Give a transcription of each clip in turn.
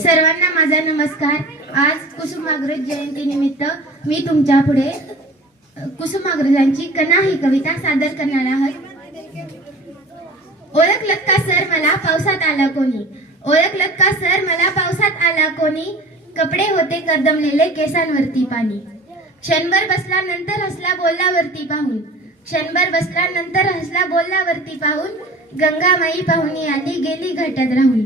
सर्वांना माझा नमस्कार। आज कुसुमाग्रज जयंती निमित्त मी तुमच्या पुढे कुसुमाग्रजांची कणा ही कविता सादर करणार आहे। ओळखलत का सर मला पावसात आला कोणी, ओळखलत का सर मला पावसात आला कोणी, कपडे होते कर्दमलेले केसांवरती पाणी, क्षणभर बसला नंतर हसला बोलला वरती पाहून, क्षणभर बसला नंतर हसला बोलला वरती पाहून, गंगामाई पाहुणी आली गेली घाटात राहून,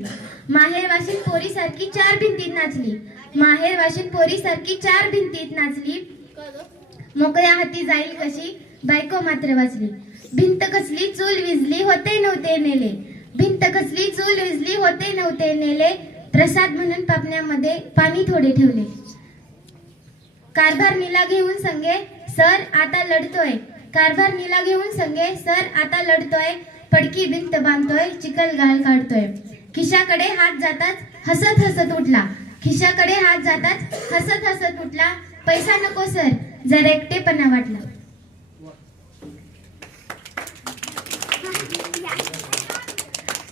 माहेर वाशिन पोरी सारखी चार भिंतीत नाचली, माहेर वाशिन पोरी सारखी चार भिंतीत नाचली, मोकळ्या हाती जाईल कशी बायको मात्र वाचली, भिंत कसली चूल विजली होते नव्हते नेले, भिंत कसली चूल विजली होते नव्हते नेले, प्रसाद म्हणून पापण्यामध्ये पाणी थोडे ठेवले, कारभार नीला घेऊन संगे सर आता लढतोय, कारभार नीला घेऊन संगे सर आता लढतोय, पडकी भिंत बांधतोय चिखल गाळ काढतोय, खिशाकडे हात जाताच हसत हसत उठला, खिशाकडे हात जाताच हसत हसत उठला, पैसा नको सर जरा एकटेपणा वाटला।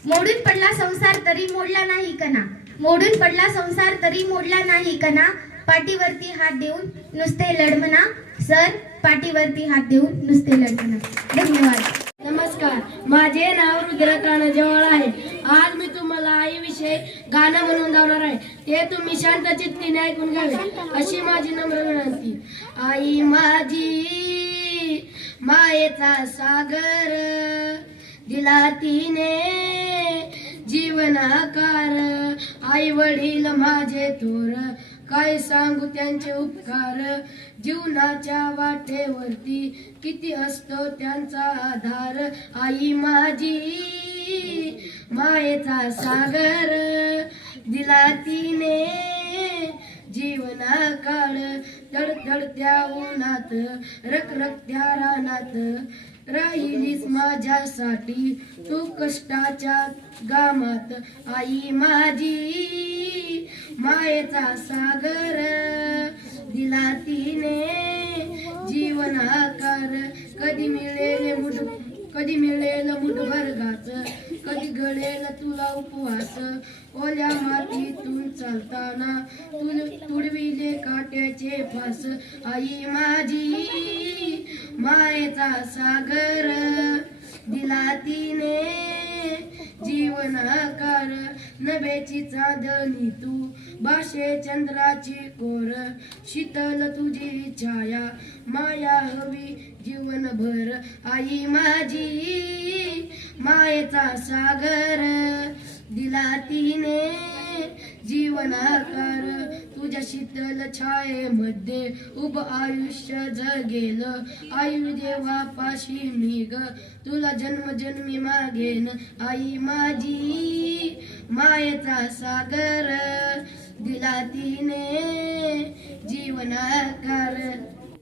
मोडून पडला संसार तरी मोडला नाही कणा, मोडून पडला संसार तरी मोडला नाही कणा, पाठीवरती हात देऊन नुसते लढमना सर, पाठीवरती हात देऊन नुसते लढमना। धन्यवाद। नमस्कार, माझे नाव रुद्र जवळ आहे। आज मी तुम्हाला आईविषयी गाणं म्हणून गाणार आहे, ते तुम्ही शांत चित्तीने ऐकून घ्यावे अशी माझी नम्र विनंती। आई माझी मायेचा सागर, दिला तिने जीवनाकार, आई वडील माझे थोर, काय सांगू त्यांचे उपकार, जीवनाच्या वाटेवरती किती असतो त्यांचा आधार, आई माझी मायेचा सागर, दिला तिने जीवनाकार, तडतडत्या उन्हात रखरखत्या रानात, राहिलीस माझ्यासाठी तू कष्टाच्या गामात, आई माझी मायेचा सागर, दिला तिने जीवनाकार, कधी मिळेल मुठभर घास, कधी घडेल तुला उपवास, ओल्या मातीतून चालताना तुडविले काट्याचे फास, आई माझी मायेचा सागर, दिला तिने जीवनाकार, नभेची चांदणी तू बाशे चंद्राची कोर, शीतल तुझी छाया माया हवी जीवनभर, आई माझी मायेचा सागर, दिला तिने जीवनाकार, तुझ्या शीतल छायेमध्ये उभ आयुष्य जगेल, आयु देवापाशी मी ग तुला जन्मजन्मी मागेन, आई माझी मायेचा सागर, दिला तिने जीवनाकार।